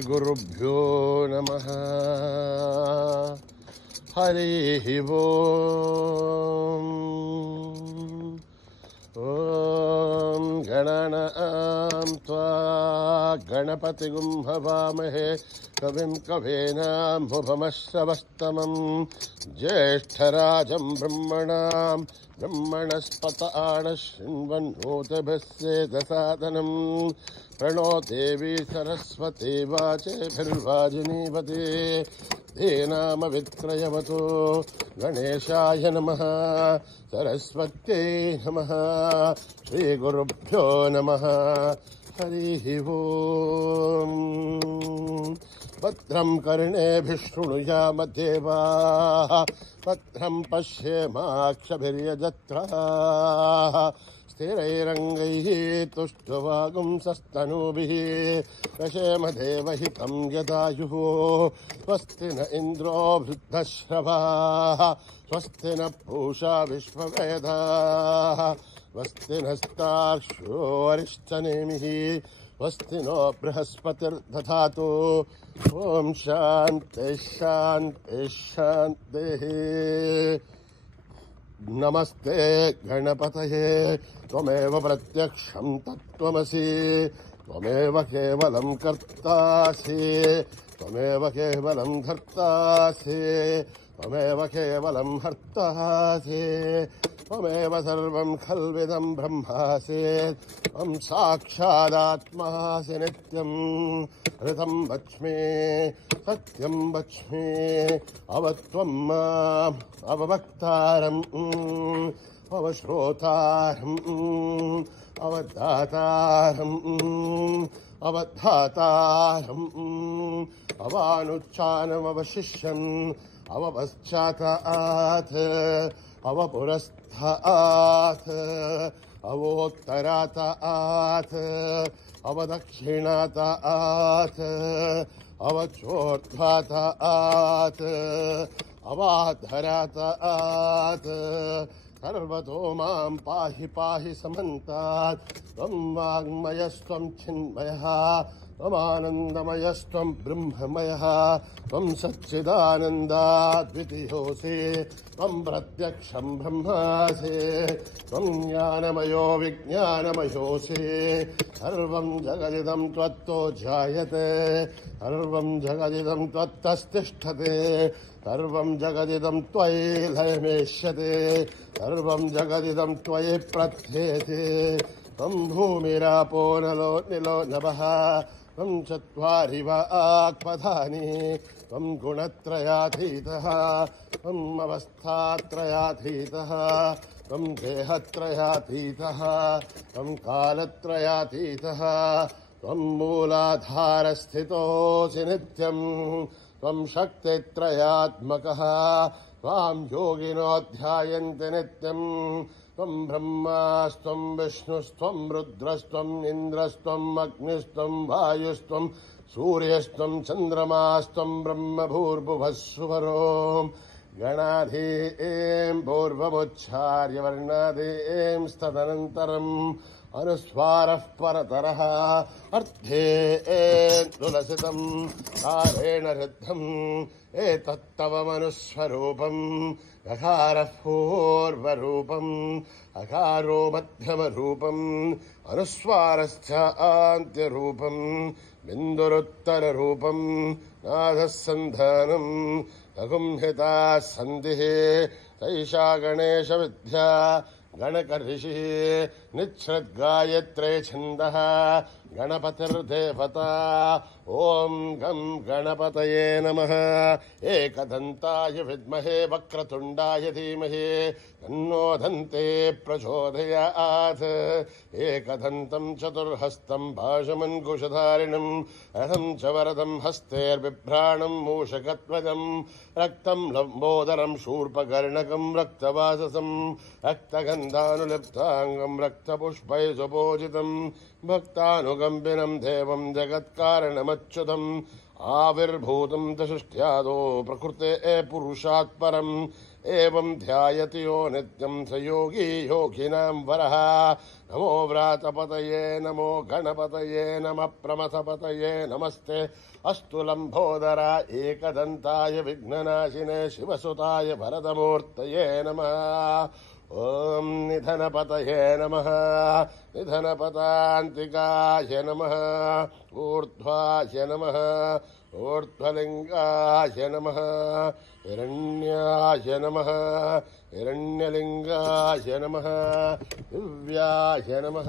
श्रीगुरुभ्यो नमः। हरिः ओम्। ॐ गणानां त्वा गणपतिगुं हवामहे कविं कवीनामुपमश्रवस्तमं ज्येष्ठराजं ब्रह्मणस्पत आनशृण्वन्नोतिभिस्सेदसादनं प्रणो देवी सरस्वती वाचेभिर्वाजिनीवती धेनामवित्रयवतो गणेशाय नमः सरस्वत्यै नमः श्रीगुरुभ्यो नमः। हरिः ओम्। भद्रं कर्णेभिः शृणुयाम देवाः भद्रं पश्येमाक्षभिर्यजत्राः स्थिरैरङ्गैः तुष्टुवागुंसस्तनूभिः दशेम देवहितं यदायुः। स्वस्ति न इन्द्रो वृद्धश्रवाः स्वस्ति न पूषा विश्ववेदाः स्वस्ति नस्तार्क्ष्यो अरिष्टनेमिः स्वस्ति नो बृहस्पतिर्दधातु। ॐ शान्ति शान्ति शान्तिः। नमस्ते गणपतये त्वमेव प्रत्यक्षं तत्त्वमसि त्वमेव केवलं कर्तासि त्वमेव केवलं धर्तासि त्वमेव केवलं हर्तासि त्वमेव सर्वं खल्विदं ब्रह्मासि त्वं साक्षादात्मासि नित्यं ऋतं वच्मि सत्यं वच्मि अवत्वं माम् अववक्तारम् अवश्रोतारम् अवदातारम् अवधातारम् अवानुच्चानमवशिष्यन् अवपश्चातात् अवपुरस्तात् अवोत्तरातात् अवदक्षिणातात् अवचोर्ध्वातात् अवाधरातात् सर्वतो मां पाहि पाहि समन्तात्। त्वं वाङ्मयस्त्वं चिन्मयः त्वमानन्दमयस्त्वं ब्रह्ममयः त्वं सच्चिदानन्दाद्वितीयोऽसि त्वं प्रत्यक्षं ब्रह्मासि त्वं ज्ञानमयो विज्ञानमयोऽसि सर्वं जगदिदं त्वत्तो जायते सर्वं जगदिदं त्वत्तस्तिष्ठते सर्वं जगदिदं त्वयि लयमेष्यते सर्वं जगदिदं त्वयि प्रथ्येते। त्वं भूमिरापो नलो निलो नभः त्वं चत्वारि वाक्पदानि त्वं गुणत्रयातीतः त्वम् अवस्थात्रयातीतः त्वं देहत्रयातीतः त्वं कालत्रयातीतः त्वं मूलाधारस्थितोऽसि नित्यं त्वं शक्तित्रयात्मकः त्वां योगिनो ध्यायन्ति नित्यं त्वं ब्रह्मास्त्वं विष्णुस्त्वं रुद्रस्त्वम् इन्द्रस्त्वम् अग्निस्त्वं वायुस्त्वं सूर्यस्त्वं चन्द्रमास्त्वं ब्रह्म भूर्भुवः सुवरो गणाधीं पूर्वमुच्चार्य वर्णाधीं तदनन्तरम् अनुस्वारः परतरः अर्थे तुलसितं कारेण ऋद्धम् एतत्तव मनुस्वरूपम् अकारः पूर्वरूपम् अकारो मध्यमरूपम् अनुस्वारश्च आन्त्यरूपम् बिन्दुरुत्तररूपम् नादः सन्धानम् लघुंहिता सन्धिः तैषा गणेशविद्या गणकर्षिः निच्छ्रद्गायत्रे छन्दः गणपतिर्देवता। ॐ गं गणपतये नमः। एकदन्ताय विद्महे वक्रतुण्डाय धीमहि तन्नो दन्ते प्रचोदयात्। एकदन्तं चतुर्हस्तं भाषमङ्कुशधारिणं रथं च वरदं हस्तैर्बिभ्राणं मूषकध्वजं रक्तं लम्बोदरं शूर्पकर्णकं रक्तवाससं रक्तगन्धानुलिप्ताङ्गं रक्तपुष्पैः सुपूजितं भक्तानुकम्पिनं देवं जगत्कारणमच्युतम् आविर्भूतं च सृष्ट्यादो प्रकृते पुरुषात् परम् एवं ध्यायति यो नित्यं स योगी योगिनां वरः। नमो व्रातपतये नमो गणपतये नमः प्रमथपतये नमस्ते अस्तु लम्बोदरा एकदन्ताय विघ्ननाशिने शिवसुताय भरतमूर्तये नमः। ॐ निधनपतये नमः निधनपतान्तिकाय नमः ऊर्ध्वाय नमः ऊर्ध्वलिङ्गाय नमः हिरण्याय नमः हिरण्यलिङ्गाय नमः दिव्याय नमः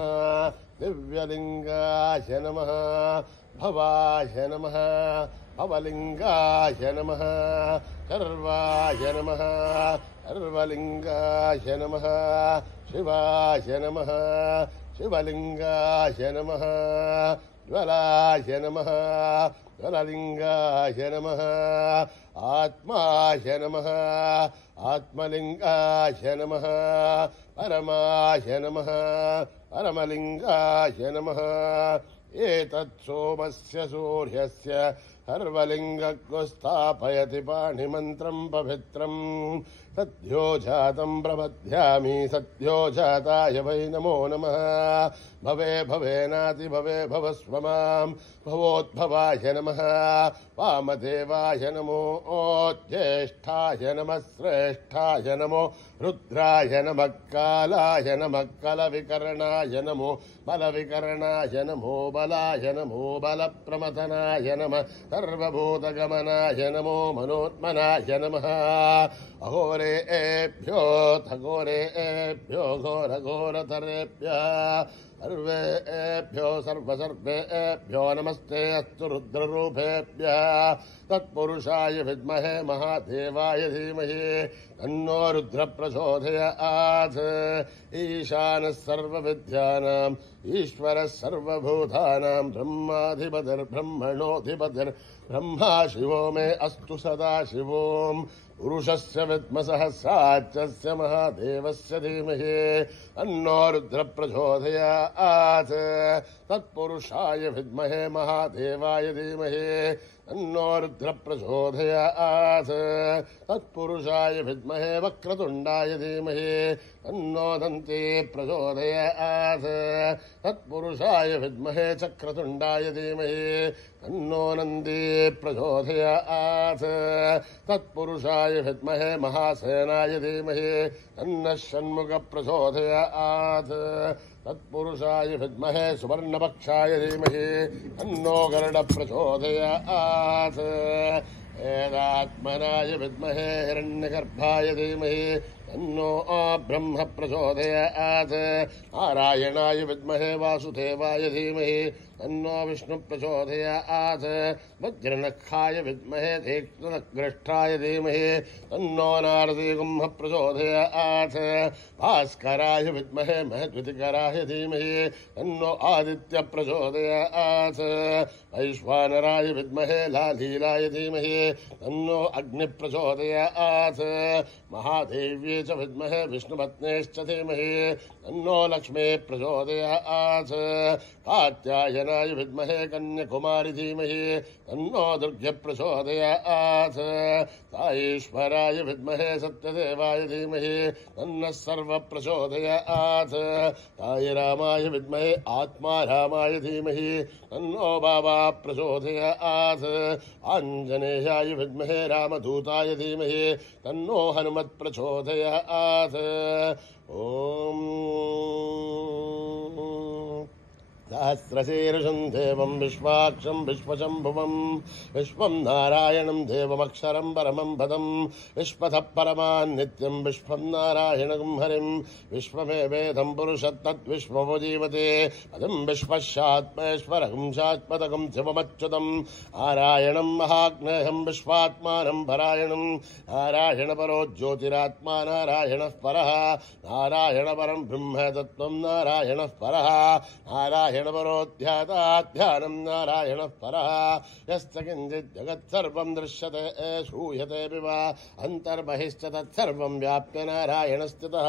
दिव्यलिङ्गाय नमः भवाय नमः भवलिङ्गाय नमः सर्वाय नमः सर्वलिङ्गाय नमः शिवाय नमः शिवलिङ्गाय नमः ज्वलाय नमः ज्वललिङ्गाय नमः आत्माय नमः आत्मलिङ्गाय नमः परमाय नमः परमलिङ्गाय नमः एतत् सोमस्य सूर्यस्य सर्वलिङ्गको स्थापयति पाणिमन्त्रं पवित्रम् सद्यो जातं प्रबध्यामि सद्यो जाताय वै नमो नमः। भवे भवेनाति भवे भवस्व मां भवोद्भवाय नमः। वामदेवाय नमो ज्येष्ठाय नमः श्रेष्ठाय नमो रुद्राय नमः कालाय नमः कलविकरणाय नमो बलविकरणाय नमो बलाय नमो बलप्रमथनाय नमः सर्वभूतगमनाय नमो मनोत्मनाय नमः। अघोरेभ्यो थघोरेभ्यो घोरघोरतरेभ्यः सर्वेभ्यो सर्वसर्वेभ्यो नमस्ते अस्तु रुद्ररूपेभ्यः। तत्पुरुषाय विद्महे महादेवाय धीमहि तन्नो रुद्र प्रचोदयात्। ईशानः सर्वविद्यानाम् ईश्वरः सर्वभूतानां ब्रह्माधिपतिर्ब्रह्मणोऽधिपतिर्ब्रह्मा शिवो मे अस्तु सदा शिवोम्। पुरुषस्य विद्मसहस्राच्यस्य महादेवस्य धीमहि तन्नो रुद्र प्रचोदयात्। तत्पुरुषाय विद्महे महादेवाय धीमहि तन्नो रुद्र प्रचोदयात्। तत्पुरुषाय विद्महे वक्रतुण्डाय धीमहि तन्नो दन्ती प्रचोदयात्। तत्पुरुषाय विद्महे चक्रतुण्डाय धीमहि तन्नो नन्दी प्रचोदयात्। तत्पुरुषाय विद्महे महासेनाय धीमहि तन्नः षण्मुख प्रचोदयात्। तत्पुरुषाय विद्महे सुवर्णपक्षाय धीमहि तन्नो गरुड प्रचोदयात्। वेदात्मनाय विद्महे हिरण्यगर्भाय धीमहि तन्नो ब्रह्म प्रचोदयात्। नारायणाय विद्महे वासुदेवाय धीमहि तन्नो विष्णु प्रचोदयात्। वज्रनखाय विद्महे तीक्ष्णग्रष्टाय धीमहि तन्नो नारदीगुम्ह प्रचोदयात्। भास्कराय विद्महे महद्युतिकराय धीमहि तन्नो आदित्य प्रचोदयात्। वैश्वानराय विद्महे लालीलाय धीमहि तन्नो अग्नि प्रचोदयात्। महादेव्यै च विद्महे विष्णुपत्नेश्च धीमहि तन्नो लक्ष्मी प्रचोदयात्। कात्यायनाय विद्महे कन्याकुमारी धीमहि तन्नो दुर्गे प्रचोदयात्। साईश्वराय विद्महे सत्यदेवाय धीमहि तन्नः सर्व प्रचोदयात्। साईरामाय विद्महे आत्मारामाय धीमहि तन्नो बाबा प्रचोदयात्। आञ्जनेयाय विद्महे रामदूताय धीमहि तन्नो हनुमत् प्रचोदयात्। ॐ सहस्रशीर्षं देवं विश्वाक्षं विश्वशम्भुवं विश्वं नारायणं देवमक्षरं परमं पदं विश्वतः परमान् नित्यं विश्वं नारायणं हरिं विश्वमेवेदं पुरुषत्तद्विश्वमो जीवते पदं विश्वस्यात्मेश्वरं शाश्वतकं शिवमच्युतं नारायणं महाग्नेयं विश्वात्मानं परायणं नारायणपरो ज्योतिरात्मा नारायणः परः नारायणपरं ब्रह्म तत्त्वं नारायणः परः नारायणपरो परोध्याताध्यानं नारायणः परः यश्च किञ्चित् जगत्सर्वं दृश्यते श्रूयतेऽपि वा अन्तर्बहिश्च तत्सर्वं व्याप्य नारायणस्थितः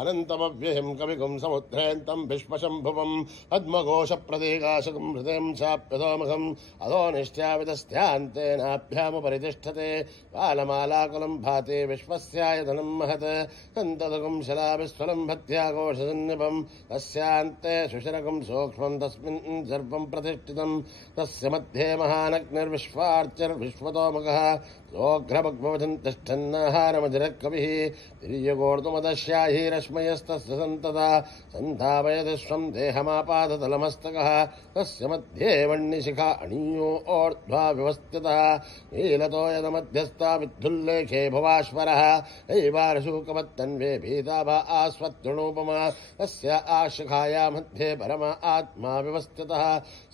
अनन्तमव्ययं कविगुं समुद्रेन्तं विश्वशम्भुवं पद्मघोषप्रतीकाशकं हृदयं चाप्यतोमुखम् अधो निश्चापितस्त्यान्तेनाभ्यामुपरितिष्ठते कालमालाकुलं भाति विश्वस्यायतनं महत् कन्तदुकं शलाभिस्फलं भक्त्याघोषसन्निभं तस्यान्ते सुशिरकं सूक्ष्मं तस्मिन् सर्वं प्रतिष्ठितं तस्य मध्ये महानग्निर्विश्वार्चिर्विश्वतोमुखः सोऽघ्रभग्भवधं तिष्ठन्नाहारमधिरः तिर्यकोर्तुमदश्याहीरश्मयस्तस्य सन्तता सन्धापयति स्वं देहमापादतलमस्तकः तस्य मध्ये वह्निशिखा अणीयो ऊर्ध्वा व्यवस्थितः नीलतो यदमध्यस्था विद्धुल्लेखे भवाश्वरः ऐवारशूकमत्तन्वे भीताभा आस्वत्तृणोपमा तस्य आशिखाया मध्ये परम आत्मा व्यवस्थितः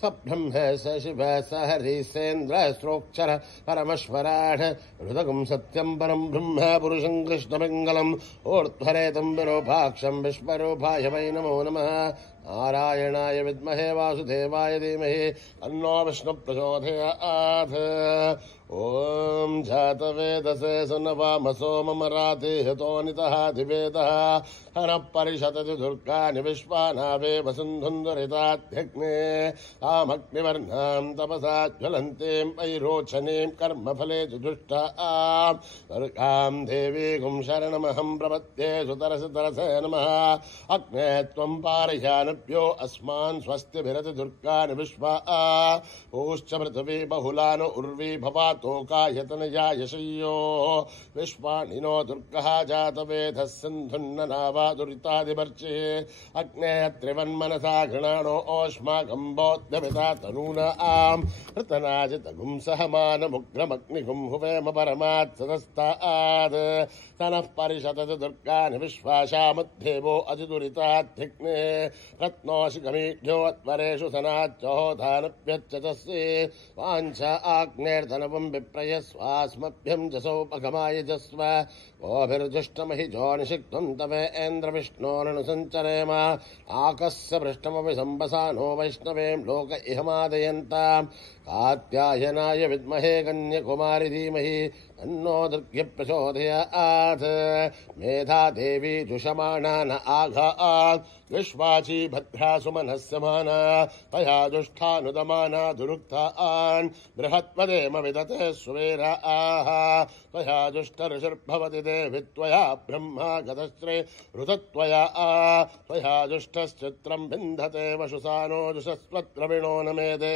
स ब्रह्म स शिव स हरिसेन्द्र स्रोक्षर परमश्वराढ हृदगं सत्यं परं ब्रह्म पुरुषं कृष्णमङ्गलम् ऊर्ध्वरेतं विरूपाक्षं विश्वरूपाय वै नमो नमः नारायणाय विद्महे वासुदेवाय धीमहि तन्नो विष्णुः प्रचोदयात् ॐ जातवेदसे सुनवामसो मम रातिहतो नितः दिवेदः हरः परिषदति दुर्गानि विश्वानावेव सिन्धुन्दुरिताध्यग्ने तामग्निवर्णां तपसा ज्वलन्तीं वैरोचनीं कर्मफले जुजुष्टां दुर्गां देवीं शरणमहं प्रपद्ये सुतरसि तरसे नमः अग्ने त्वं पारयानभ्यो अस्मान् स्वस्तिभिरति दुर्गानि विश्वा पूश्च पृथिवी बहुलानो उर्वी भवा तोकायतनया यशय्यो विश्वानिनो दुर्गः जातवेदः सिन्धुन्ननावादुरितादिवर्चिः अग्ने त्रिवन्मनसा गृणानो ओष्माकं बोध्यपिता तनूना आम् हृतनाजितगुं सहमानमुग्रमग्निगुं हुवेम परमात् सदस्तात् तनः परिषदति दुर्गानि विश्वाशामुद्धेवो अजिदुरिताधिग्ने रत्नोऽशिखमीढ्यो अत्वरेषु सनाच्चहोधानप्यच्चतस्ये वाञ्छा आग्नेर्धनवं विप्रयस्वास्मभ्यं जसोपगमाय जस्व गोभिर्जुष्टमहि जोनिषिक्त्वं तवेन्द्रविष्णोरनुसञ्चरेम आकस्य पृष्ठमपि सम्बसानो वैष्णवें लोक इहमादयन्तां कात्यायनाय विद्महे कन्यकुमारि धीमहि तन्नो दुर्गे प्रचोदयात् मेधा देवी जुषमाणा न आघात् विश्वाची भद्रा सुमनस्य माना तया दुष्टानुदमाना दुरुक्तान् बृहत्पदेम विदते सुवेरा आह त्वया जुष्टऋषिर्भवति देवि त्वया ब्रह्मा गतश्रे ऋतत्वया त्वया जुष्टश्चित्रं विन्धते वशुसानो जुषस्वद्रविणो न मेदे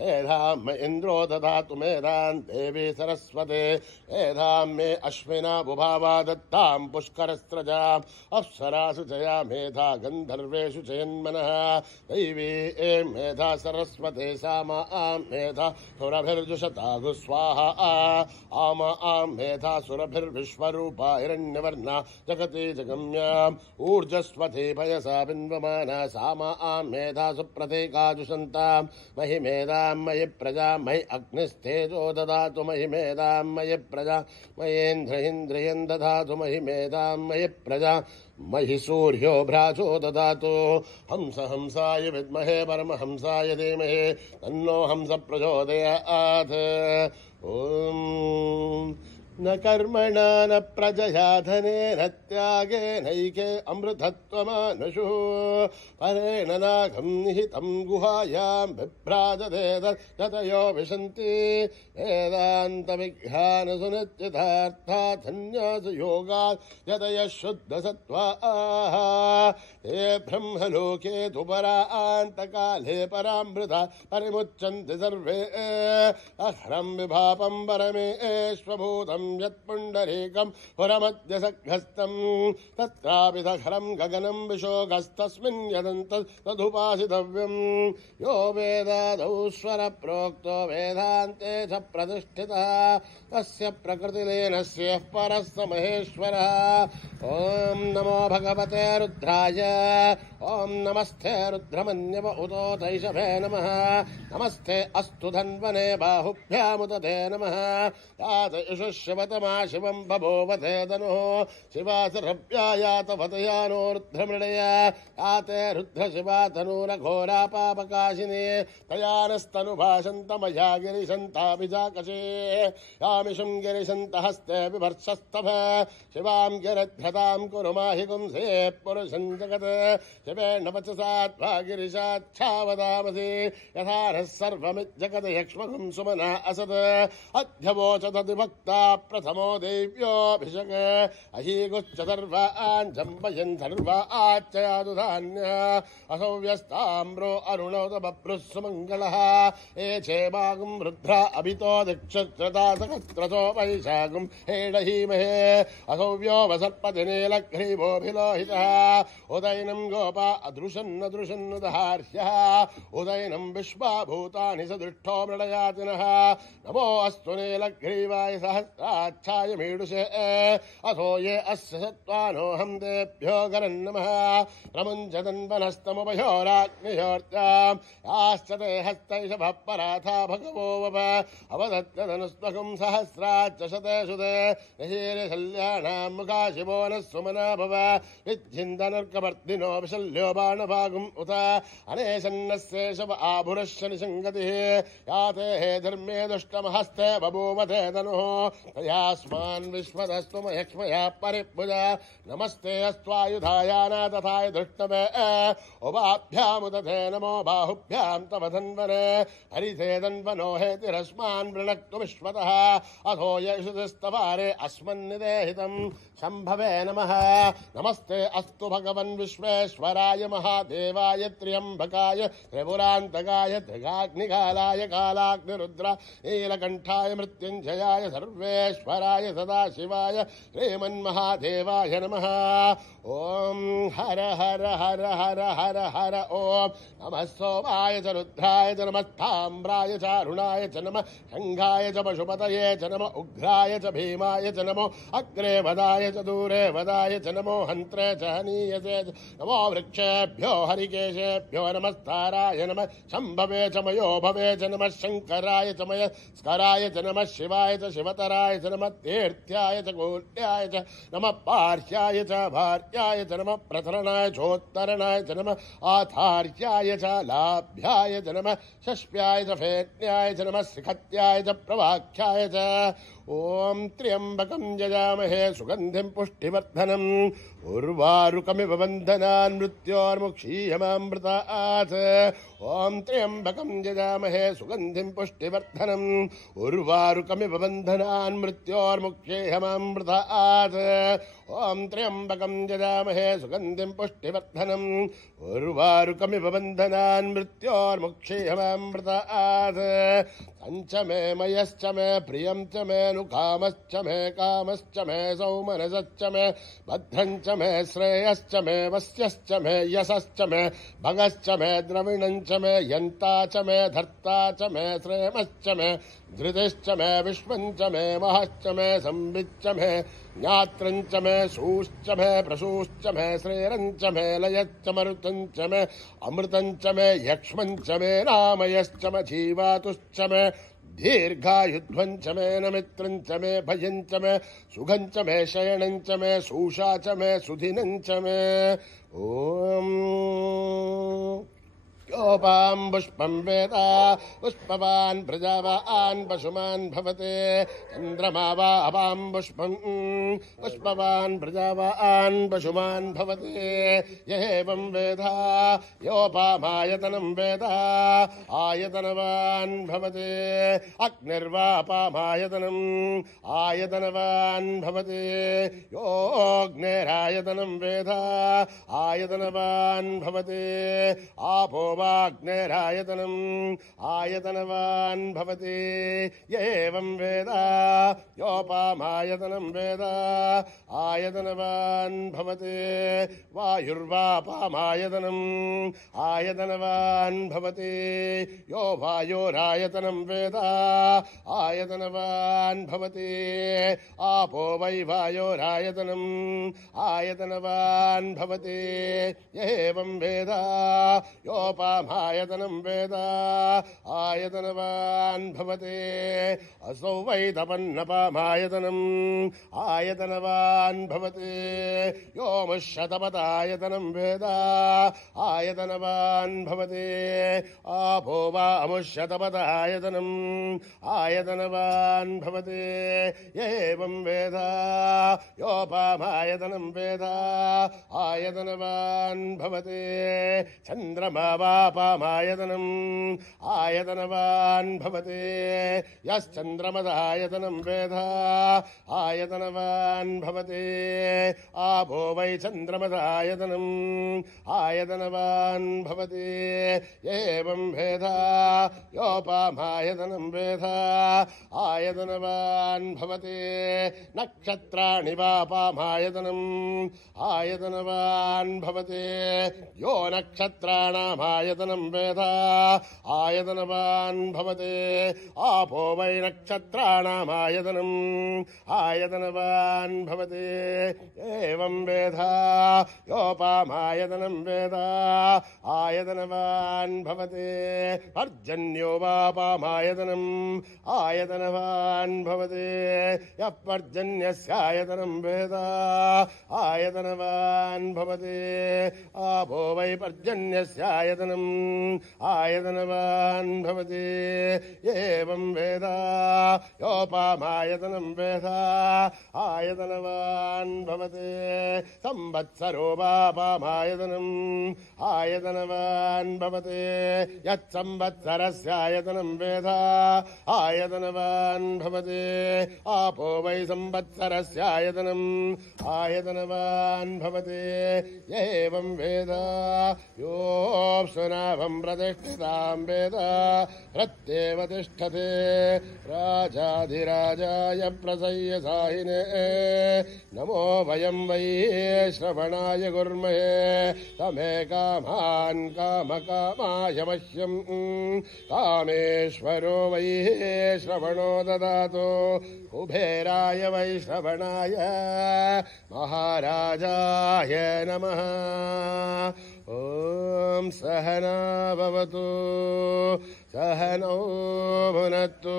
मेधां इन्द्रो ददातु मेधान् देवी सरस्वते मेधां मे अश्विना बुभावा दत्तां पुष्करस्रजाम् अप्सरासु जया मेधा गन्धर्वेषु जयन्मनः दैवी मेधा सरस्वते सामा आं मेधा सुरभिर्जुषतागु स्वाहा आम आं मेधा सुरभिर्विश्वरूपा हिरण्यवर्णा जगति जगम्याम् ऊर्जस्वती पयसा बिन्वमाना सामा आं मेधा सुप्रतीकाजुषन्तां महि मेधां मयि प्रजा मयि अग्निस्तेजो ददातु महि मेधां मयि प्रजा मयेन्द्रियं ददातु महि मेधां मयि प्रजा महि सूर्यो भ्राजो ददातु हंस हंसाय विद्महे परमहंसाय धीमहि तन्नो हंस प्रचोदयात् ॐ न कर्मणा न प्रजया धनेन त्यागेनैके अमृतत्वमानुषु परेण नागं निहितं गुहायां बिभ्राजते ततयो विशन्ति वेदान्तविज्ञानसुनिश्चितार्था धन्यासु योगात् यतयः शुद्धसत्त्वाः ये ब्रह्मलोके तु परान्तकाले परामृता परिमुच्यन्ति सर्वे अह्रं विभापं परमेश्वभूतं यत्पुण्डरीकं पुरमध्यसघ्रस्थं तत्रापि दखरं गगनं विशोकस्तस्मिन् यदन्तस्तदुपासितव्यं यो वेदादौ स्वरप्रोक्तो वेदान्ते च प्रतिष्ठितः तस्य प्रकृतिलीनस्य परः स महेश्वरः ॐ नमो भगवते रुद्राय ॐ नमस्ते रुद्रमन्यव उतो तैषभे नमः नमस्ते अस्तु धन्वने बाहुभ्यामुदते नमः तात शिवतमा शिवं बभूवते तनुः शिवासरभ्यायात वतयानो रुद्रमृडय ताते रुद्रशिवा तनूरघोरा पापकाशिने तयानस्तनुभाषन्तमया गिरिशन्ताभिजाकशे यामिषं गिरिशन्तहस्ते बिभर्षस्तभ शिवां गिरध्यतां कुरु माहि गुंसे पुरुषं जगत् शिवेन वचसा त्वा गिरिशाच्छावदामसि यथा नः सर्वमिज्जगत् यक्ष्मगुं सुमना असत् अध्यवोचदधिभक्ता प्रथमो देव्योऽभिषक् अहीगुश्चतर्वान् जम्पयन् सर्वाच्चयादुधान्य असौ व्यस्ताम्रो अरुणोद बभ्रुः सुमङ्गलः एचेवागुं रुद्रा अभितो दिक्षत्रता सहस्रतो वैशाखुं हेडहीमहे असौ व्योमसर्पतिनीलग्रीवोऽभिलोहितः उदैनं गोपा अदृशन्नदृशन्नुदहार्ह्यः उदैनं विश्वाभूतानि सदृष्टो मृडयातिनः नमो अस्तु नीलग्रीवाय सहस्राच्छाय मीडुषे अथो ये अस्य सत्त्वानोऽहं तेभ्यो गरन्नमः प्रमुञ्चतन्वनस्तमुभयोराग्नियोर्त्यां याश्च ते हस्तैषभः पराथा भगवो वप अवदत्यधनुस्त्वकं सहस्राच्च शते सुते नहीर्शल्याणां मुखा शिवो नः सुमना भव विच्छिन्दनर्कवर्तिनो विशल्यो बाणभागुम् उत अनेशन्नस्य शव आभुरस्य निसङ्गतिः याते हे धर्मे दुष्टमहस्ते बभूवते तनुः तयास्मान् विश्वदस्तुमयक्ष्मया परिभुज नमस्ते अस्त्वायुधायान तथाय धृष्टवे उभाभ्यामुदथे नमो बाहुभ्यां तव धन्वने हरिथे धन्वनो हेतिरस्मान् वृणक्तु विश्वतः अथो यशुस्तवारे अस्मन्निदेहितं शम्भवे नमः नमस्ते अस्तु भगवन् विश्वेश्वराय महादेवाय त्र्यम्बकाय त्रिपुरान्तकाय त्रिगाग्निकालाय कालाग्निरुद्र नीलकण्ठाय मृत्युञ्जयाय सर्वेश्वराय सदाशिवाय श्रीमन्महादेवाय नमः ॐ हर हर हर हर हर हर ॐ नमः सोमाय च रुद्राय च नमः ताम्राय च अरुणाय च नमः शङ्घाय च पशुपतये च नमः उग्राय च भीमाय च नमो अग्रे वदाय च दूरे वदाय च नमो हन्त्रे च हनीयसे च नमो वृक्षेभ्यो हरिकेशेभ्यो नमस्ताराय नमः शम्भवे च मयो भवे च नमः शङ्कराय च मयस्कराय च नमः शिवाय च शिवतराय च नमः तीर्थ्याय च गूढ्याय च नमः पार्ह्याय च भार्याय च नमः प्रतरणाय चोत्तरणाय च नमः आधार्याय च लाभ्याय च नमः षष्प्याय च फेन्याय च नमः शिखत्याय च प्रवाख्याय च ॐ त्र्यम्बकं यजामहे सुगन्धिं पुष्टिवर्धनम् उर्वारुकमिव बन्धनान् मृत्योर्मुक्षीयमामृतात् ॐ त्र्यम्बकं यजामहे सुगन्धिं पुष्टिवर्धनम् उर्वारुकमिव बन्धनान् मृत्योर्मुक्षीयमामृतात् ॐ त्र्यम्बकं यजामहे सुगन्धिं पुष्टिवर्धनम् उर्वारुकमिव बन्धनान् मृत्योर्मुक्षीयमामृतात् पञ्च मे मयश्च मे प्रियं च मे नुकामश्च मे कामश्च मे सौमनसश्च मे भद्रञ्च मे श्रेयश्च मे वस्यश्च मे यशश्च मे भगश्च मे द्रविणञ्च मे यन्ता च मे धर्ता च मे श्रेमश्च मे धृतिश्च मे विश्वञ्च मे महश्च मे संविच्च मे ज्ञात्रञ्च मे सूश्च मे प्रसूश्च मे श्रेरञ्च मे लयश्च मरुतञ्च मे अमृतञ्च मे यक्ष्मञ्च मे नामयश्च मे जीवातुश्च मे दीर्घायुध्वञ्च मे नमित्रञ्च मे भयञ्च मे सुखञ्च मे शयनञ्च मे सूषा च मे सुधिनञ्च मे ॐ योपां पुष्पं वेद पुष्पवान् प्रजावान् पशुमान् भवते चन्द्रमा वा अपां पुष्पं पुष्पवान् प्रजावान् पशुमान् भवते य एवं वेद योपामायतनं वेद आयतनवान् भवते अग्निर्वापामायतनम् आयतनवान् भवते योऽग्निरायतनं वेद आयतनवान् भवते आपो वाग्नेरायतनम् आयतनवान् भवति य एवं वेद योपामायतनं वेद आयतनवान् भवति वायुर्वापामायतनम् आयतनवान् भवति यो वायोरायतनं वेद आयतनवान् भवति आपो वै वायोरायतनम् आयतनवान् भवति य एवं वेद योपामायतनं योपामायतनं वेद आयतनवान् भवते असौ वै तपन्नपामायतनम् आयतनवान् भवते यो मुष्यतपतायतनं वेद आयतनवान् भवते आपो वा अमुष्यतपतायतनम् आयतनवान् भवते एवं वेद योपामायतनं वेद आयतनवान् भवते चन्द्रमा वापामायतनम् आयतनवान् भवते यश्चन्द्रमदायतनं वेद आयतनवान् भवते आपो वै चन्द्रमदायतनम् आयतनवान् भवते एवं वेद योपामायतनं वेद आयतनवान् भवते नक्षत्राणि वापामायतनम् आयतनवान् भवते यो नक्षत्राणामायतनं वेद आयतनवान् भवते आपो वै नक्षत्राणामायतनम् आयतनवान् भवते एवं वेद योपामायतनं वेद आयतनवान् भवते पर्जन्यो वापामायतनम् आयतनवान् भवते यः पर्जन्यस्यायतनं वेद आयतनवान् भवते आपो वै पर्जन्यस्यायतनम् आयतनवान् भवते एवं वेद योपामायतनं वेद आयतनवान् भवते संवत्सरो वापामायतनम् आयतनवान् भवते यत्संवत्सरस्यायतनं वेद आयतनवान् भवते आपो वै संवत्सरस्यायतनम् आयतनवान् भवते एवं वेद योऽप्सुनाभं प्रतिष्ठितां वेद प्रत्येव तिष्ठते राजाधिराजाय प्रसय्यसाहिने नमो वयं वै श्रवणाय कुर्महे तमे कामान् कामकामाय मह्यं कामेश्वरो वै श्रवणो ददातु कुबेराय वै श्रवणाय महाराजाय नमः ॐ सहना भवतु सहनौ भुनक्तु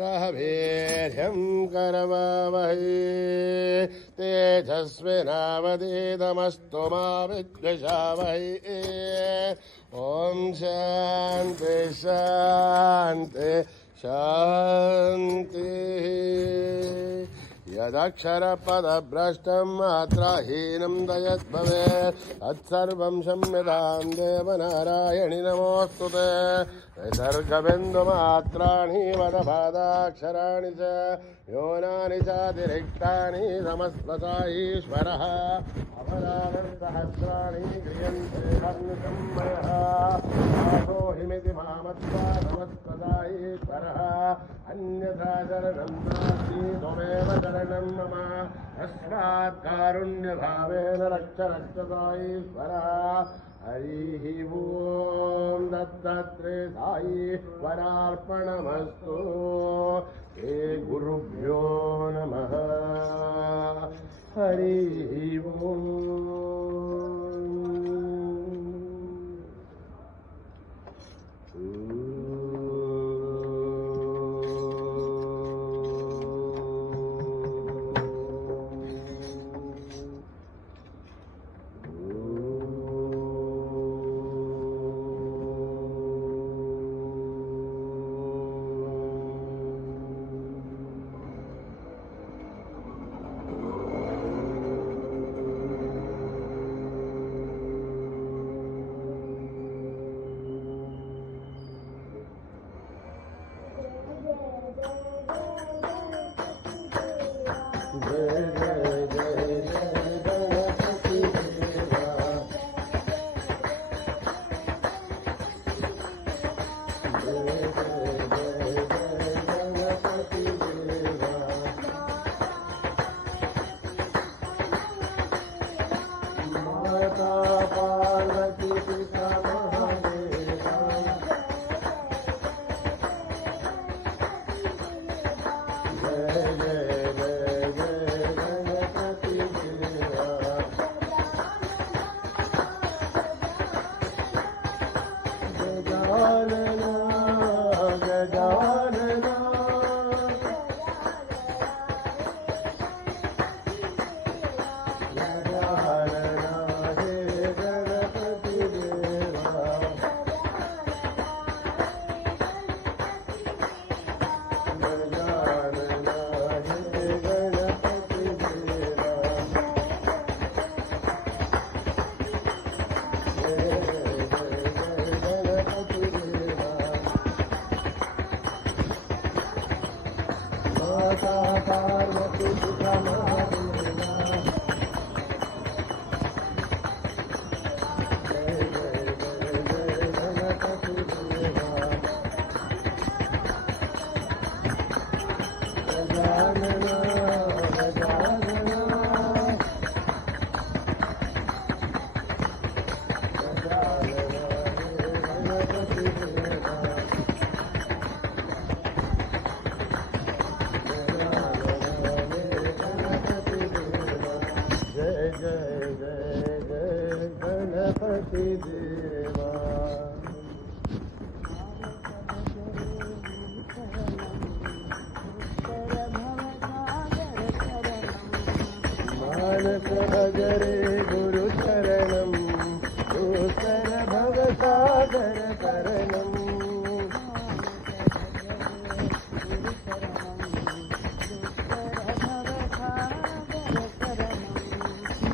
सह वीर्यं करवावहै तेजस्विनावधीतमस्तु मा विद्विषावहै ॐ शान्ति शान्ति शान्तिः यदक्षरपदभ्रष्टं मात्राहीनं दयद्भवेत् तत्सर्वं क्षम्यतां देवनारायणि नमोऽस्तु ते विसर्गबिन्दुमात्राणि वदपादाक्षराणि च योनानि चातिरिक्तानि समस्तसा ईश्वरः अपराधसहस्राणि क्रियन्ते वर्णसंमयः दासोऽहिमिति मामत्वा समस्तसा ईश्वरः अन्यथा शरणं नास्ति त्वमेव शरणं मम तस्मात् कारुण्यभावेन रक्ष रक्षसा ईश्वरः हरिः ॐ दत्तात्रेय साईश्वरार्पणमस्तु हे गुरुभ्यो नमः हरिः ॐ देवा मानस भजरे गुरु शरणम दुस्तर भव सागर तरणम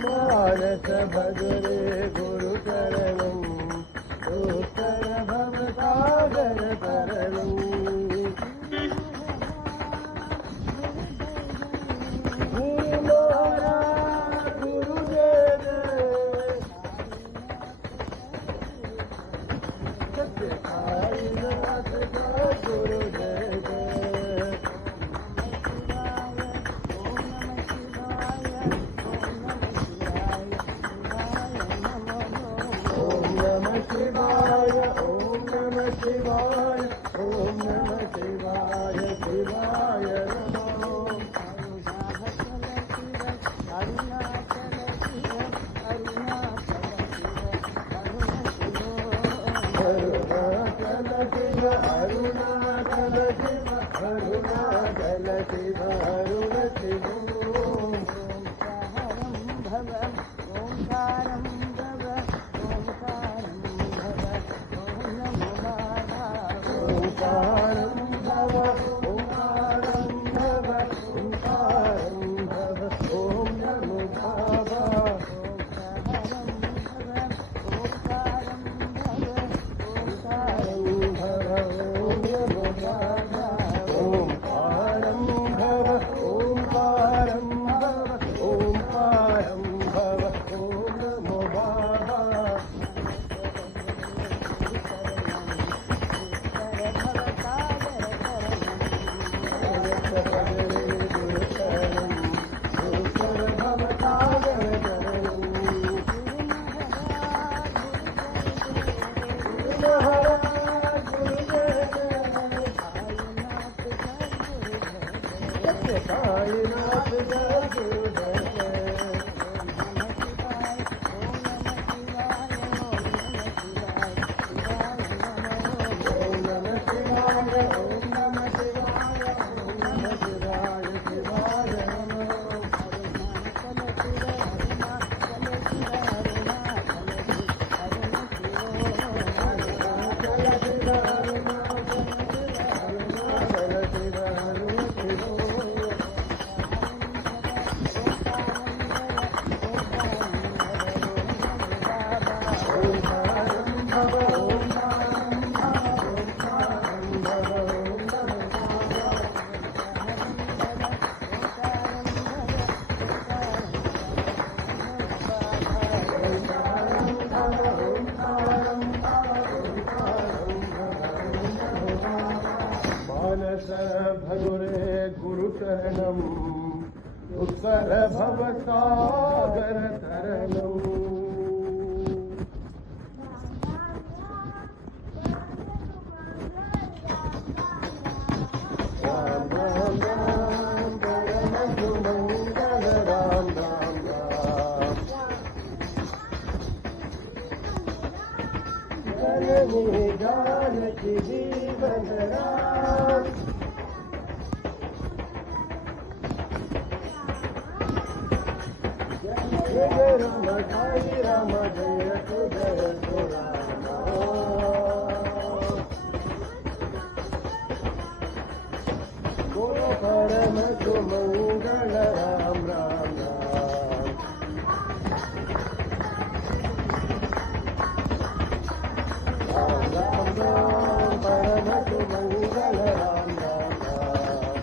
मानस भजरे गुरु शरणम दुस्तर भव सागर तरणम भगुरे गुरु शरणम उत्तर भव सागर तरणम राम राम राम परम सुमंगल राम राम राम जननी जानकी जीवन राम जय राम जय राम जय जय राम बोलो परम सुमंगल राम राम राम राम राम राम परम सुमंगल राम राम राम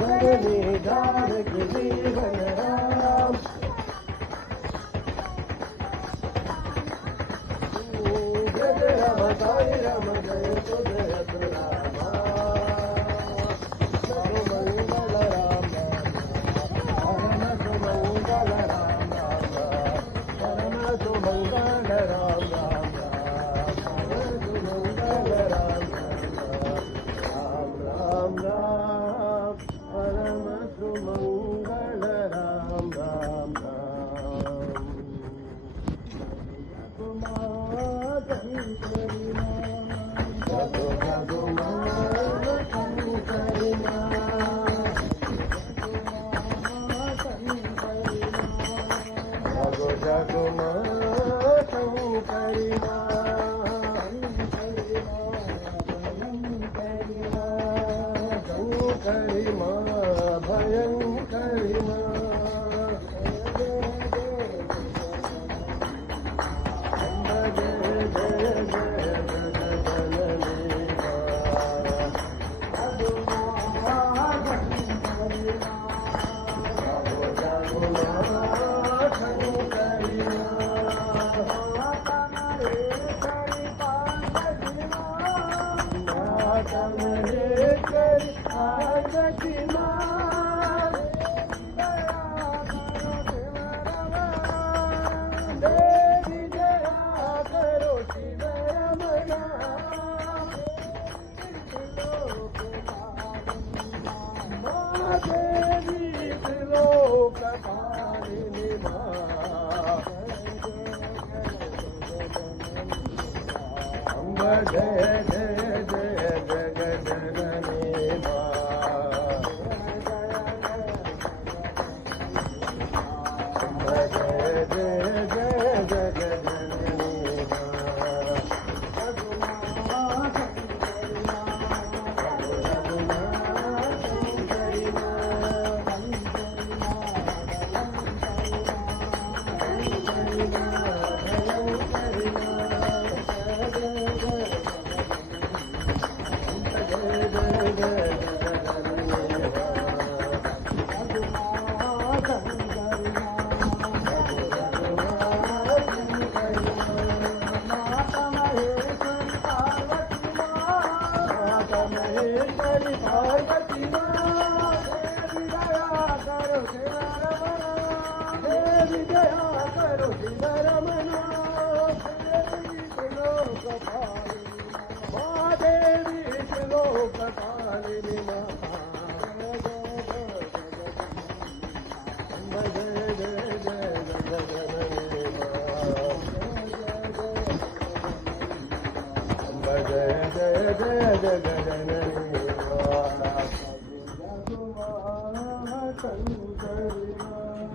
जननी जानकी जीवन राम जय राम जय राम जय जय राम सुमंगल राम परम सुमंगल राम परम सुमंगल राम परम सुमंगल राम राम राम परम सुमंगल राम राम राम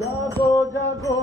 जागो जागो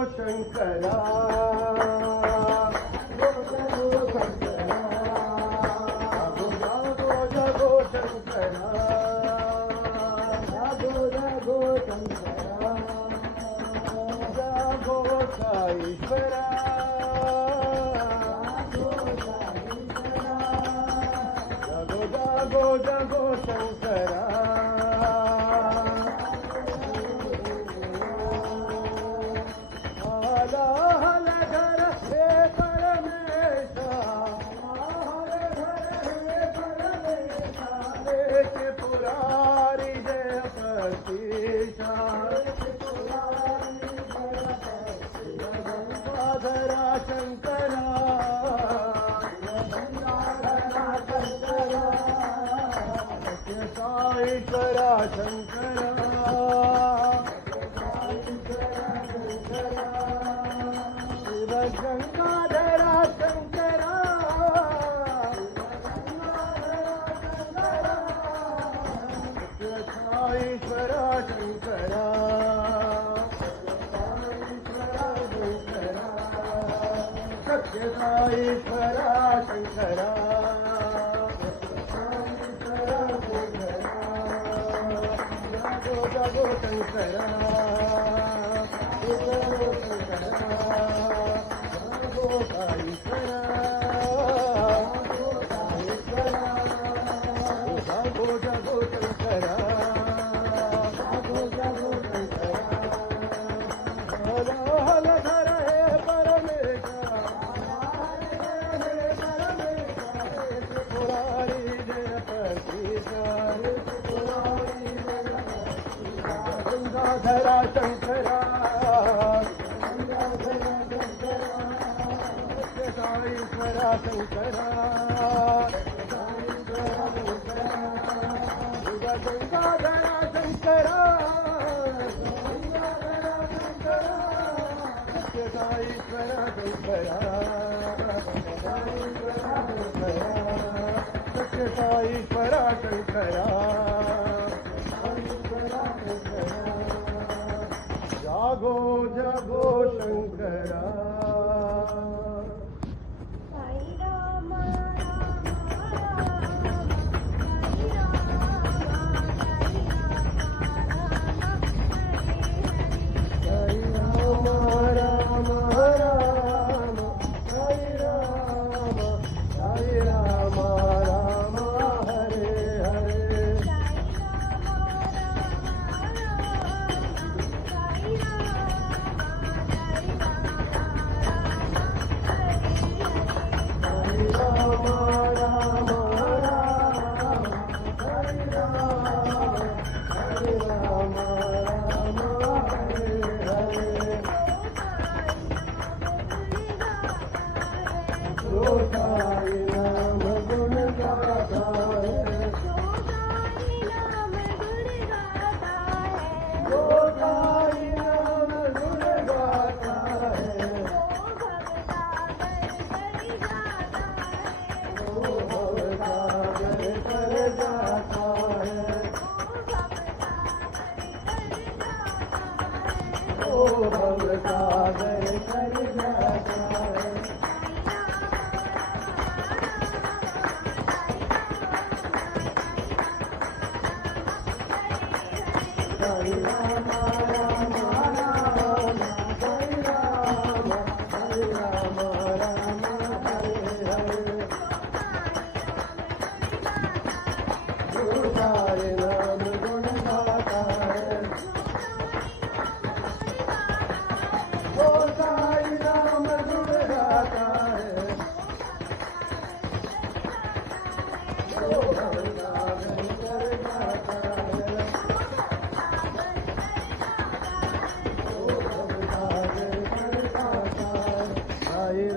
शंकरा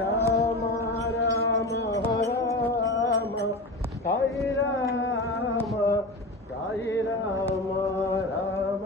राम राम राम साई राम राम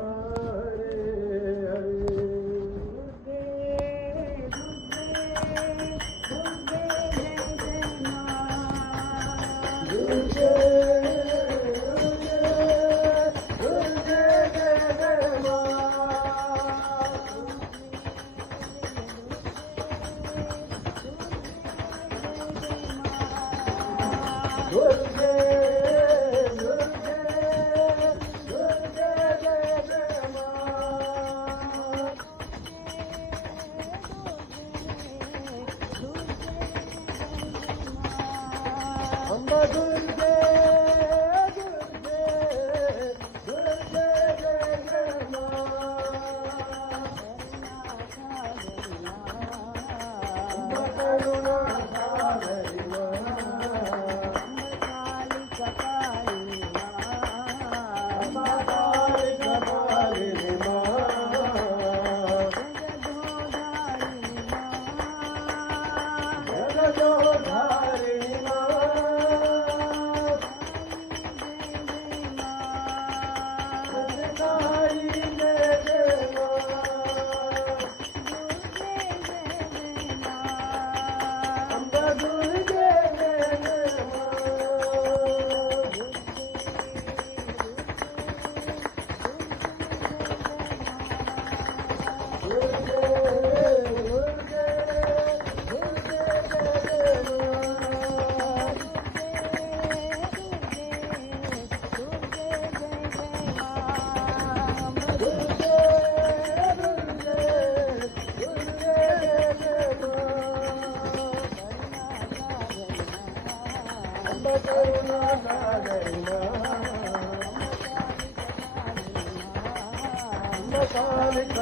हरे हरे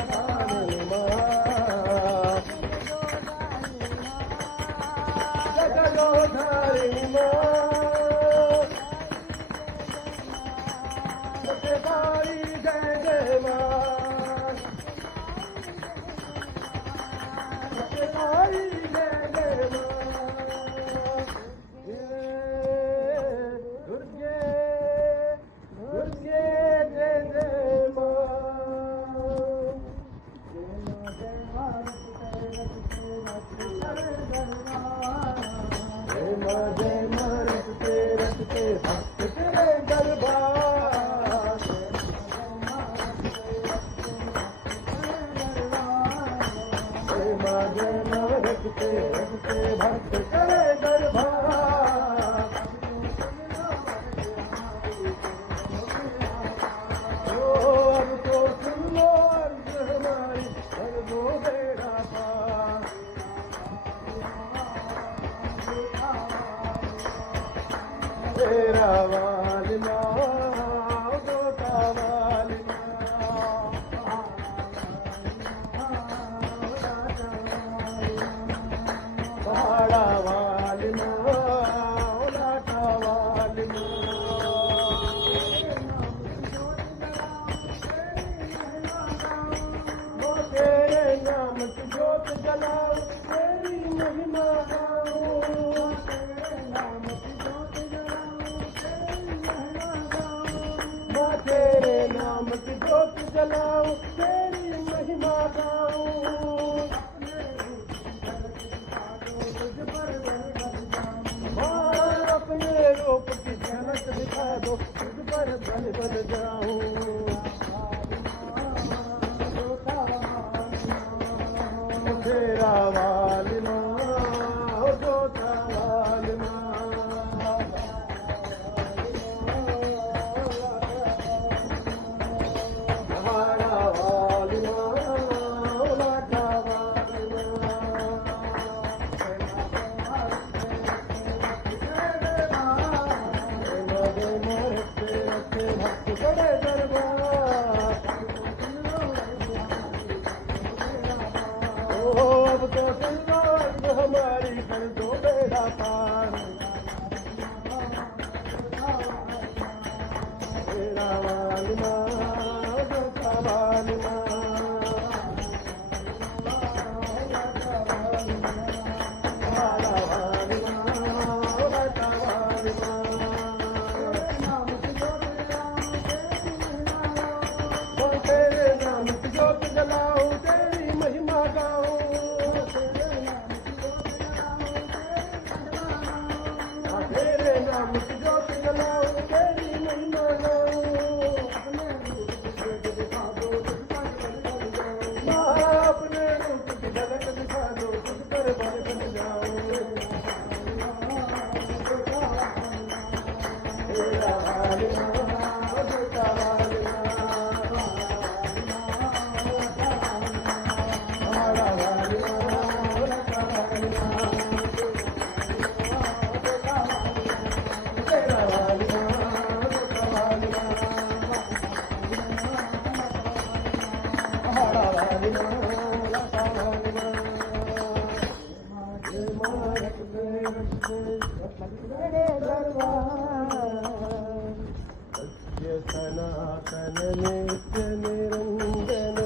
सनातन नित्य निरंजन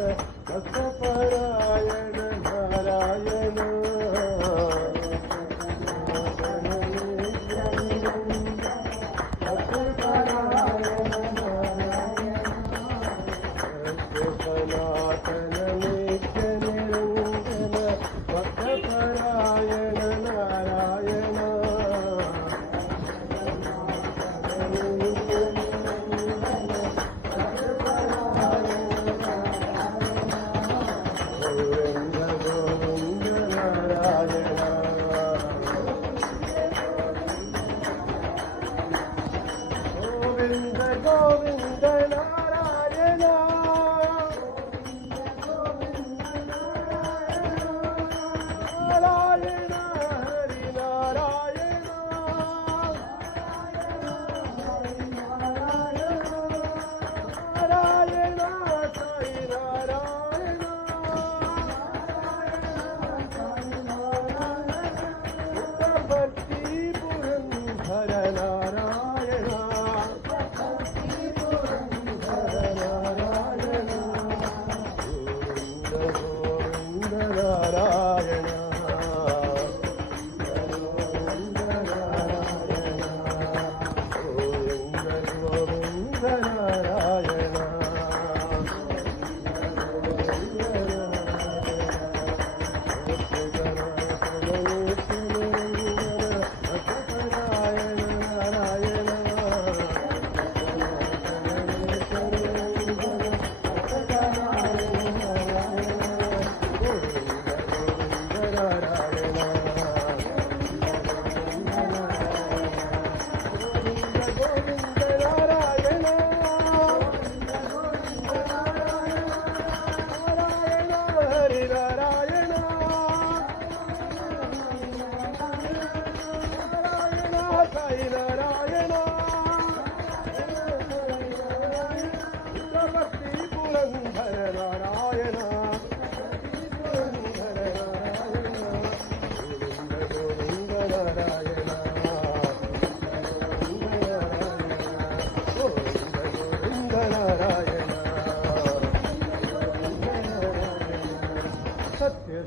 भक्तपरायण नारायण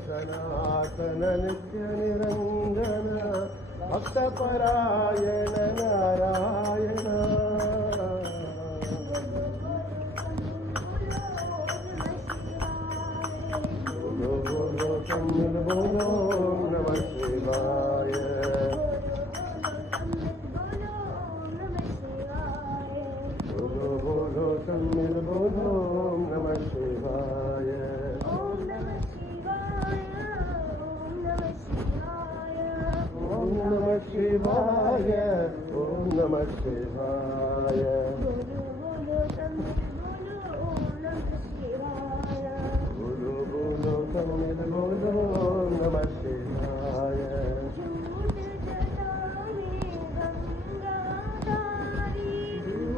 सनातन नित्य निरंजन भक्तपरायण नारायण बोलो बोलो तमिल बोलो नमः शिवाय बोलो बोलो तमिल बोलो नमः शिवाय नमः शिवाय ओम नमः शिवाय बोलो बोलो तमिल बोलो नमः शिवाय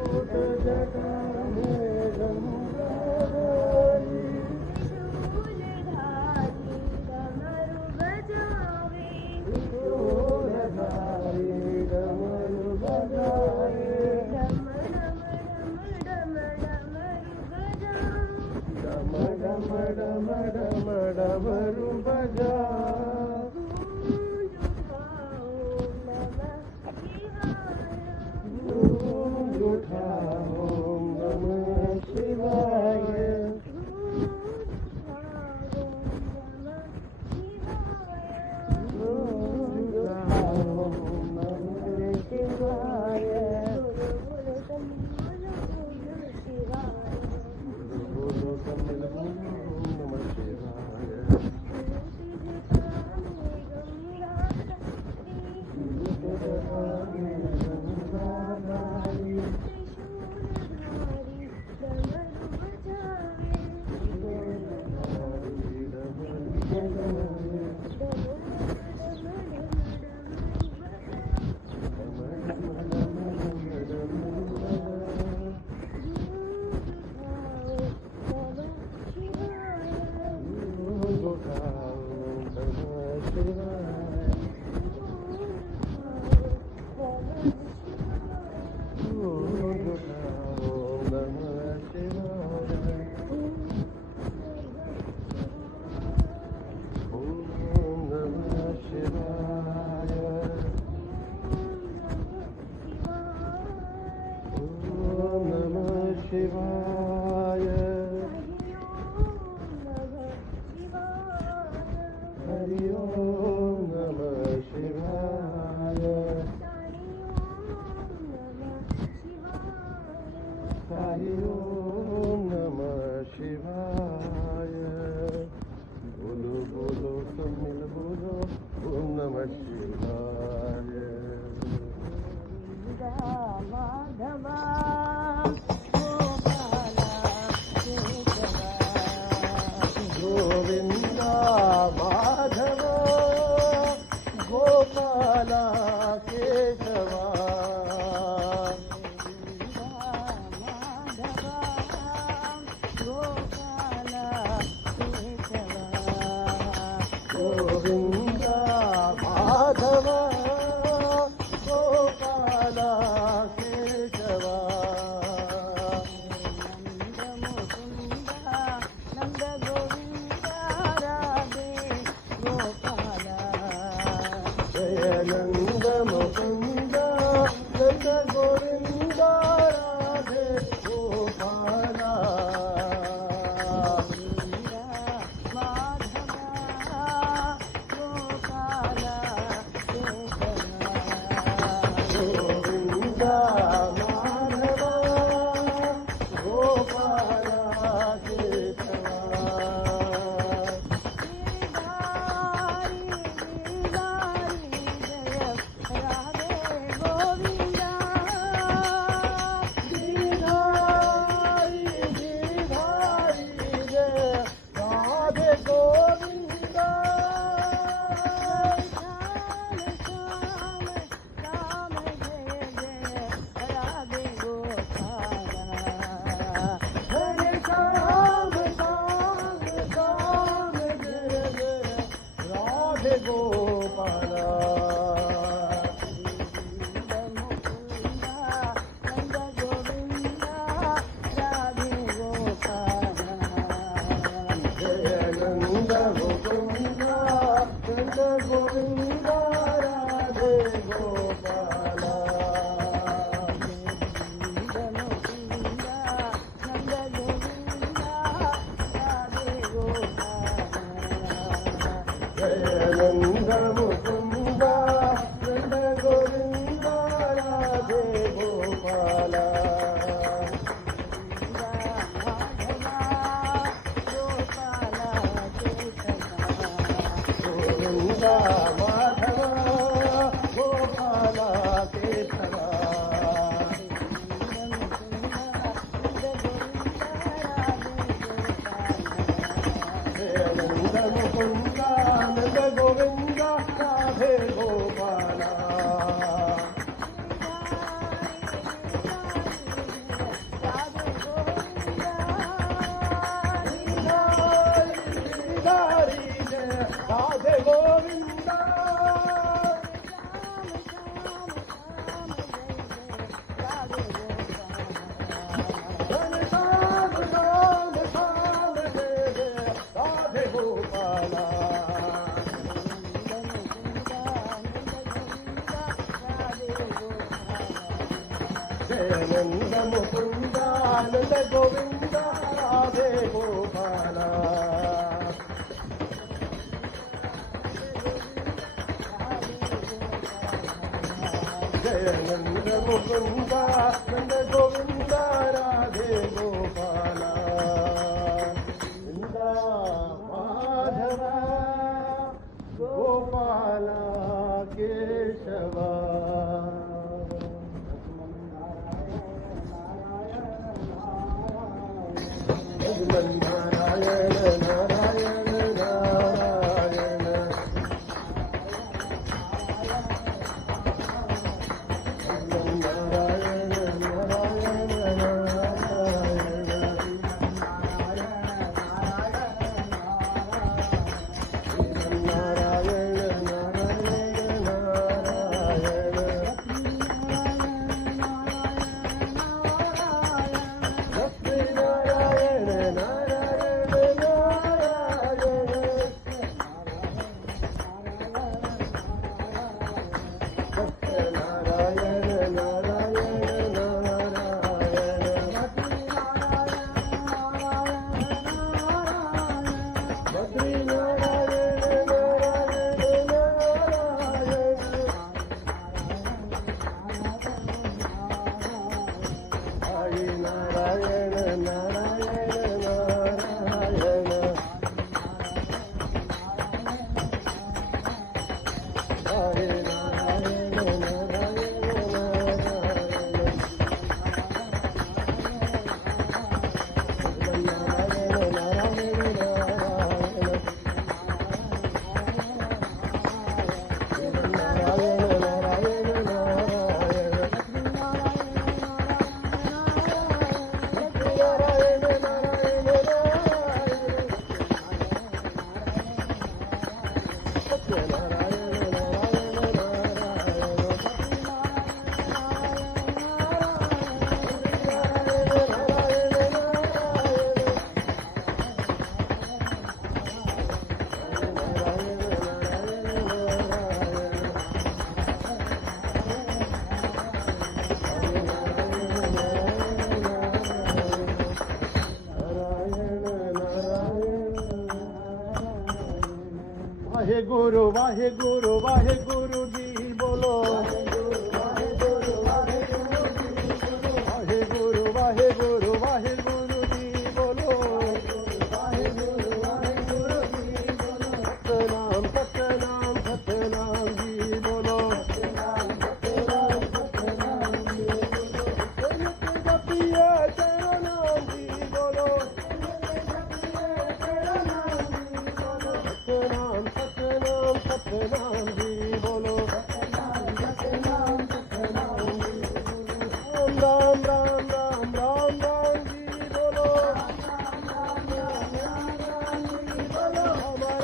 झूठ जटा में गंगाधारी डमरू बजा उठा ओम नमः शिवाय बोलो तमिल बोलो नमः शिवाय वाहे गुरु जी बोलो वाहे गुरु जी बोलो सतनाम सतनाम जी बोलो जपिए तेरा नाम जी बोलो सतनाम जी बोलो राम राम राम राम राम जी बोलो राम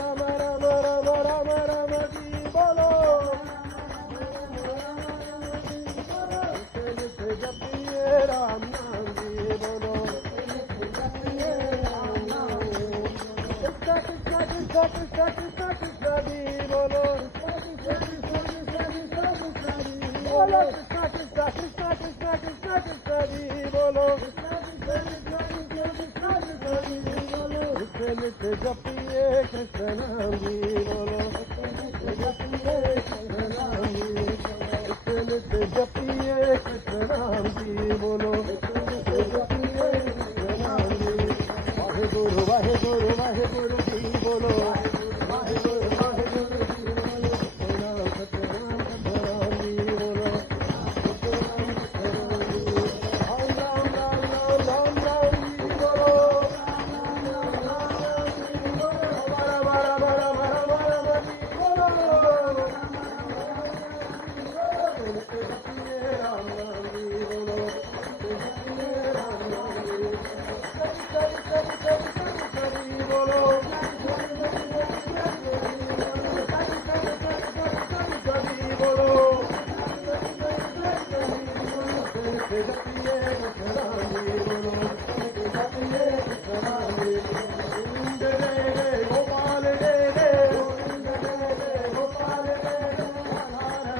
राम राम राम राम जी बोलो जपिए राम नाम जी बोलो कृष्ण कृष्ण कृष्ण कृष्ण जी बोलो बोलो कृष्ण कृष्ण कृष्ण कृष्ण कृष्ण कृष्ण जी बोलो नित्य जपिए कृष्ण नाम जी बोलो नित्य जपिए कृष्ण नाम जी बोलो वाहे गुरु वाहे गुरु वाहे गुरु जी बोलो वाहे गुरु जी बोलो सतनाम सतनाम जी बोलो राम राम राम राम जी बोलो बड़ा बड़ा बड़ा बड़ा बड़ा जी बोलो राम राम जी बोलो राम राम जी बोलो गोपाल रे रे गोपाल रे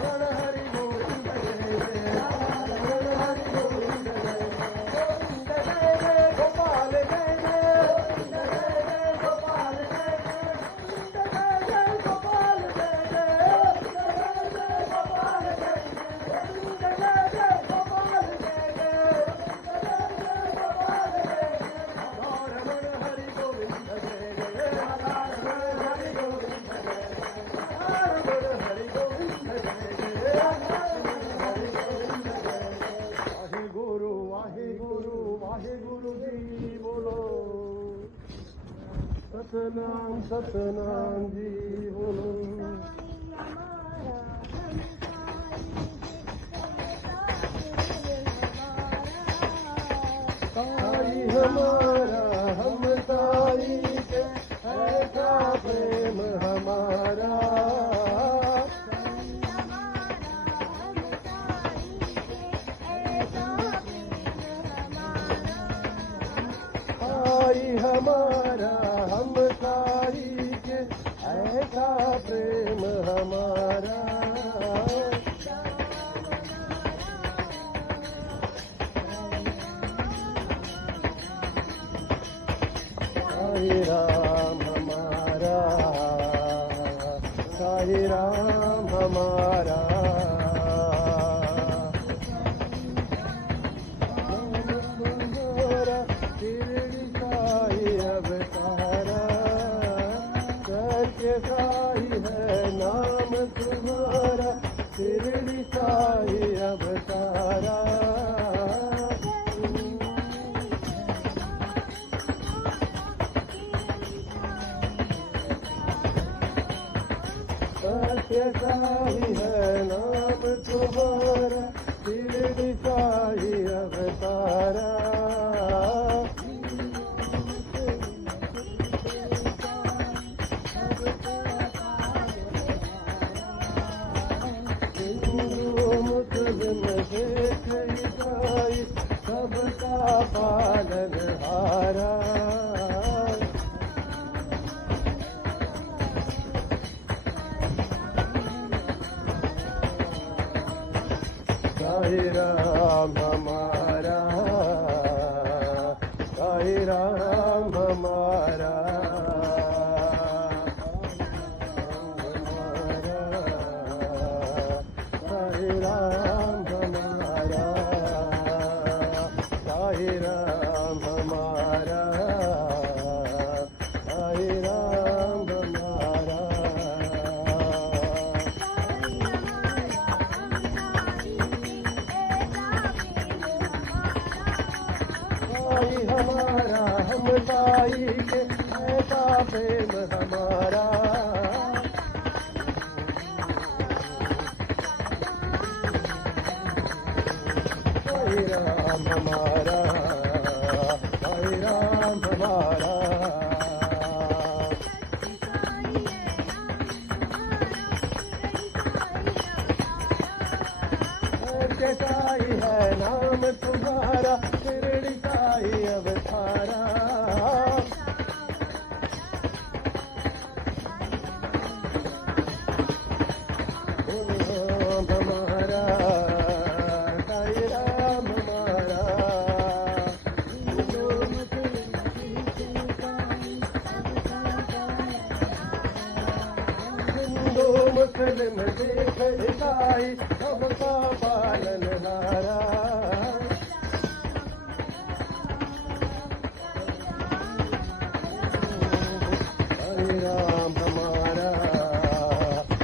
हर हरि गोविंद रे गोपाल रे गोपाल वाहे गुरु जी बोलो सतनाम सतनाम जी बोलो साई हमारा हम साई के ऐसा प्रेम हमारा हमारा हम साई के ऐसा प्रेम हमारा साई राम हमारा साई राम हमारा साई है नाम तुम्हारा तुम्हारा शिरडी साई अवतारा सत्य साई है नाम तुम्हारा शिरडी साई अवतारा सबका पालनहारा साईं राम हमारा साईं राम हमारा साईं राम हमारा साईं राम हमारा साईं राम हमारा साईं हमारा हम साईं के ऐसा प्रेम हमारा साईं राम हमारा साईं राम हमारा सत्य साई है नाम तुम्हारा शिरडी साई अवतारा राम हमारा साईं राम हमारा हिंदू मुस्लिम सिख ईसाई सबका पालनहारा साईं राम हमारा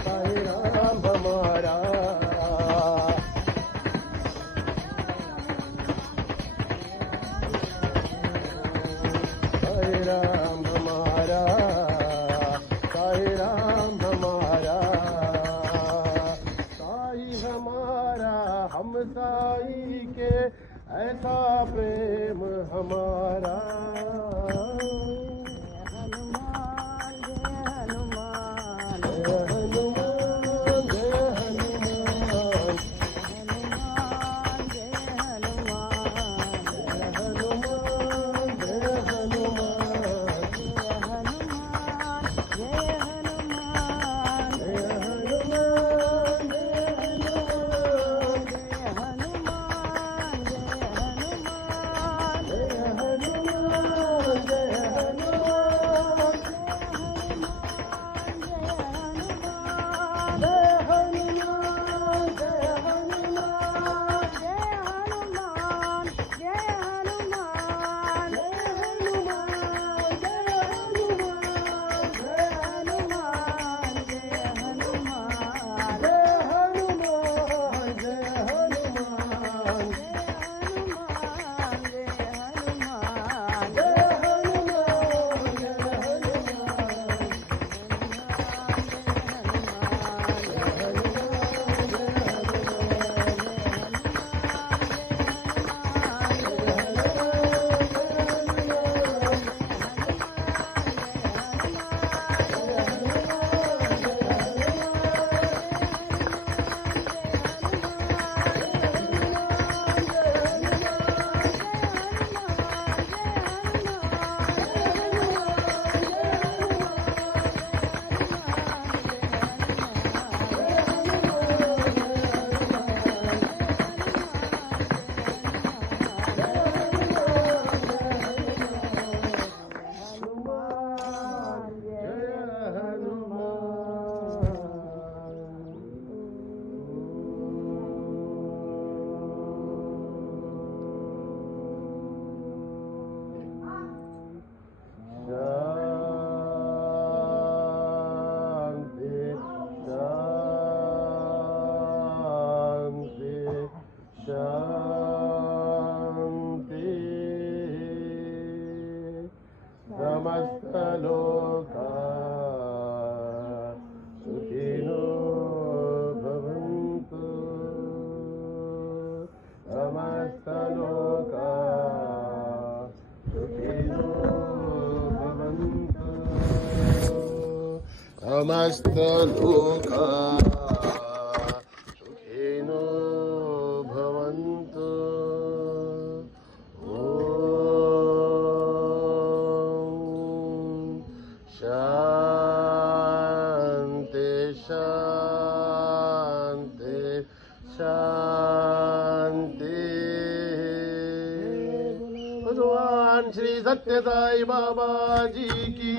साईं राम हमारा साईं राम हमारा साईं राम हमारा साईं हमारा हम साईं के ऐसा प्रेम हमारा हनुमान जय हनुमान जय हनुमान जय हनुमान हनुमान जय हनुमान जय हनुमान जय हनुमान जय हनुमान जय हनुमान जय हनुमान जय हनुमान जय हनुमान समस्तलोका सुखिनो भवन्तु ॐ शान्ति शान्ति शान्ति भगवान श्री सत्य साई बाबा जी की